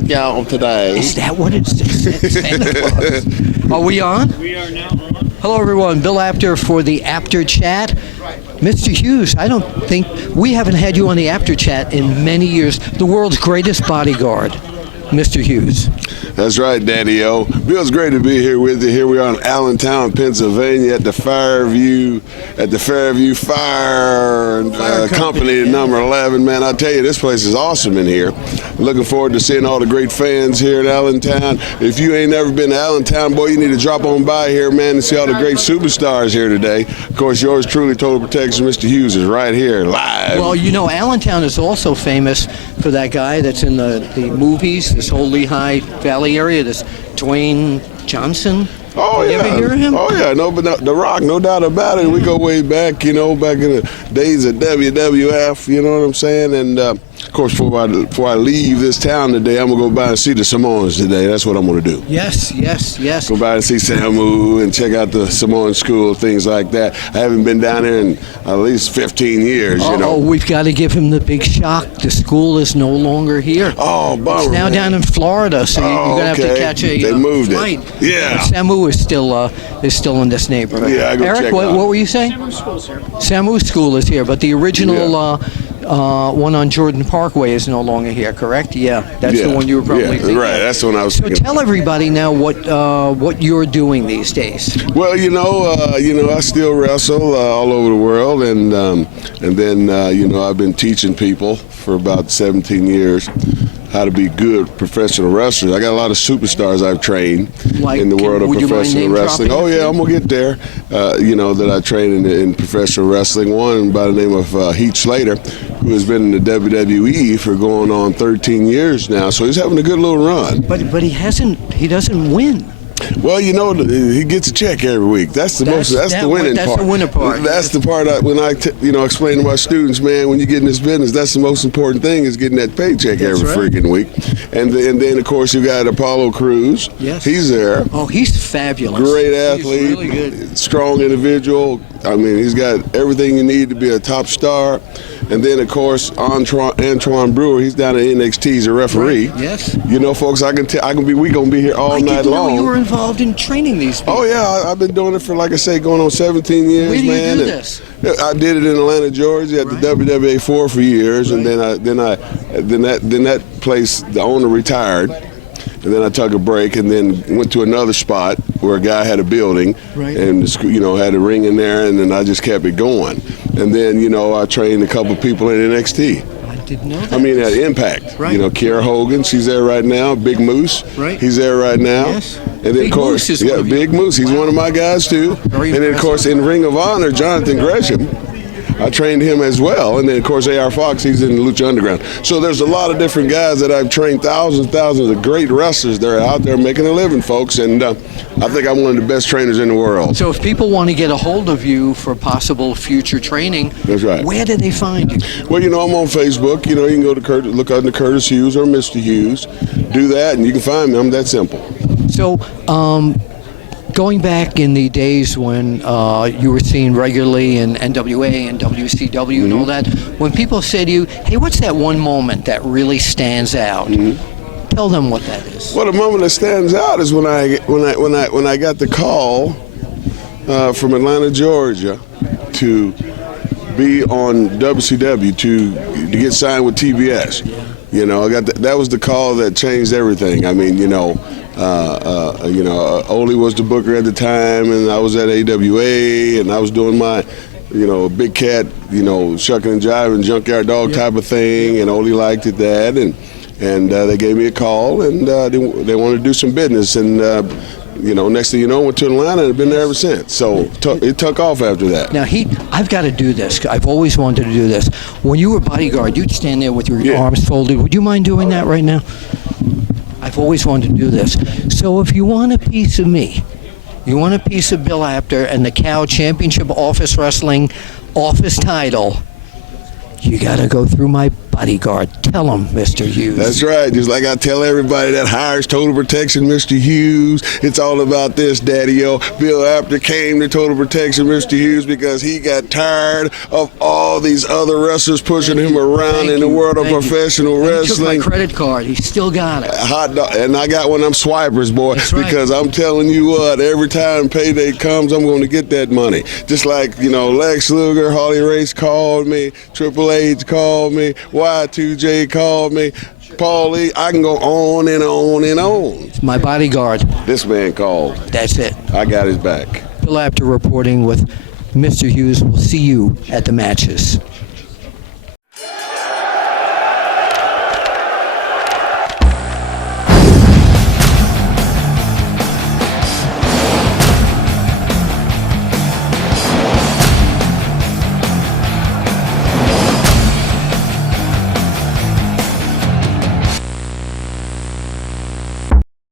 with y'all today. Is that what it's Santa Claus? Are we on? We are now on. Hello, everyone. Bill Apter for the Apter Chat. Mr. Hughes, I don't think we haven't had you on the Apter Chat in many years. The world's greatest bodyguard, Mr. Hughes. That's right, Daddy-O. Bill's great to be here with you. Here we are in Allentown, Pennsylvania at the Fairview Fire Company number 11. Man, I tell you, this place is awesome in here. Looking forward to seeing all the great fans here in Allentown. If you ain't never been to Allentown, boy, you need to drop on by here, man, and see all the great superstars here today. Of course, yours truly, Total Protection, Mr. Hughes, is right here live. Well, you know, Allentown is also famous for that guy that's in the movies, this whole Lehigh Valley area, this Dwayne Johnson. Oh, you yeah. ever hear of him? Oh, yeah. No, but The Rock, no doubt about it. We go way back, you know, back in the days of WWF, you know what I'm saying? And, of course, before I leave this town today, I'm going to go by and see the Samoans today. That's what I'm going to do. Yes. Go by and see Samu and check out the Samoan school, things like that. I haven't been down here in at least 15 years, you know. Oh, we've got to give him the big shock. The school is no longer here. Oh, bummer. It's now down in Florida, so you're going to have to catch a they moved flight. It. Yeah. Samu is still in this neighborhood. Yeah, I go Eric, check what were you saying? Samu's school's here. Samu's school is here, but the original one on Jordan Parkway is no longer here, correct? Yeah, that's the one you were probably thinking. Right, that's the one I was So thinking. tell everybody now what you're doing these days. Well, I still wrestle all over the world, and then I've been teaching people for about 17 years how to be good professional wrestlers. I got a lot of superstars I've trained in the world of professional wrestling. Oh yeah, I'm gonna get there. That I trained in professional wrestling. One by the name of Heath Slater, who has been in the WWE for going on 13 years now. So he's having a good little run. But he doesn't win. Well, he gets a check every week. That's the winning part. That's the winner part. That's the part when I explain to my students, man, when you get in this business, that's the most important thing is getting that paycheck every freaking week. And then, of course, you got Apollo Crews. Yes. He's there. Oh, he's fabulous. Great athlete. He's really good. Strong individual. I mean, he's got everything you need to be a top star. And then, of course, Antoine Brewer, he's down at NXT, he's a referee. Right. Yes. You know, folks, we gonna be here all night long. I didn't know you were involved in training these people. Oh yeah, I've been doing it for, like I say, going on 17 years, Where do man. you do this? I did it in Atlanta, Georgia, at the WWA 4 for years, and then that place, the owner retired. And then I took a break and then went to another spot where a guy had a building and had a ring in there, and then I just kept it going. And then, I trained a couple of people in NXT. I didn't know that. I mean, at Impact. Right. Kiera Hogan, she's there right now. Big Moose, he's there right now. Yes. And then, Big of course, Moose is Big Moose, he's one of my guys too. Very and then, of course, in Ring of Honor, Jonathan Gresham, I trained him as well. And then, of course, A.R. Fox, he's in Lucha Underground. So there's a lot of different guys that I've trained, thousands of great wrestlers that are out there making a living, folks. And I think I'm one of the best trainers in the world. So if people want to get a hold of you for possible future training, that's right. Where do they find you? Well, I'm on Facebook. You can go to look under Curtis Hughes or Mr. Hughes. Do that, and you can find me. I'm that simple. So, going back in the days when you were seen regularly in NWA and WCW and all that, when people say to you, "Hey, what's that one moment that really stands out?" Tell them what that is. Well, the moment that stands out is when I got the call from Atlanta, Georgia, to be on WCW to get signed with TBS. That was the call that changed everything. I mean, Ole was the booker at the time, and I was at AWA, and I was doing my, Big Cat, shucking and jiving, junkyard dog type of thing, and Ole liked it that, and they gave me a call, and they wanted to do some business, and next thing you know, went to Atlanta and have been there ever since. So it took off after that. Now, I've got to do this. I've always wanted to do this. When you were bodyguard, you'd stand there with your arms folded. Would you mind doing that right now? I've always wanted to do this. So if you want a piece of me, you want a piece of Bill Apter and the Cow Championship Office Wrestling office title, you got to go through my bodyguard. Tell him, Mr. Hughes. That's right. Just like I tell everybody that hires Total Protection, Mr. Hughes, it's all about this, Daddy-O. Bill Apter came to Total Protection, Mr. Hughes, because he got tired of all these other wrestlers pushing him around in the world of professional wrestling. He took my credit card. He still got it. Hot dog, and I got one of them swipers, boy, That's right. because I'm telling you what, every time payday comes, I'm going to get that money. Just like, Lex Luger, Harley Race called me, Triple H called me, Y2J called me, Paul Lee, I can go on and on and on. My bodyguard. This man called. That's it. I got his back. Bill Apter reporting with Mr. Hughes. We'll see you at the matches.